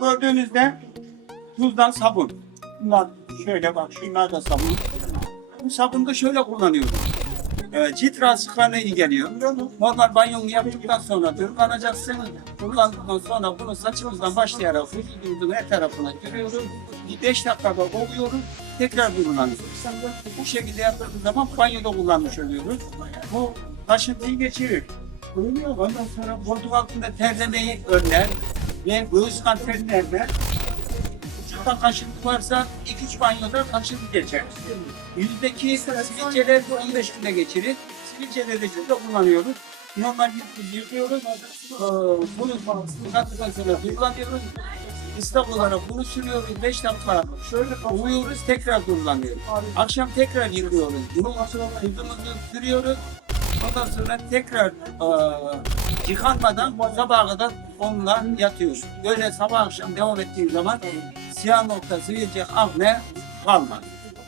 gördüğünüzde tuzdan sabun. Bunlar şöyle bak şunlar da sabun. Bu sabunu da şöyle kullanıyoruz. Ee, cilt rahatsızlıklarına iyi geliyor. Normal banyonu yaptıktan sonra durulanacaksın. Durulandıktan sonra bunu saçımızdan başlayarak vücudumuzun her tarafına sürüyoruz. Bir 5 dakikada kovuyoruz. Tekrar durulanıyoruz. Bu şekilde yaptığımız zaman banyoda kullanmış oluyoruz. Bu taşıntıyı geçirir. Ondan sonra koltuk altında terlemeyi önler ve göğüs kanserini önler. Vücutta kaşıntı varsa 2-3 banyoda kaşıntı geçer. Yüzdeki sivilceler 15 günde geçirir. Sivilceleri de kullanıyoruz. Normal biz yıkıyoruz. Ee, Bunu kattıktan sonra kullanıyoruz. Islak olarak bunu sürüyoruz. 5 dakika şöyle uyuyoruz tekrar kullanıyoruz. Akşam tekrar yıkıyoruz. Bunu hızımızı sürüyoruz. Ondan sonra tekrar e, yıkanmadan sabaha kadar onunla yatıyoruz. Böyle sabah akşam devam ettiği zaman siyah nokta, sivilce, akne kalmaz.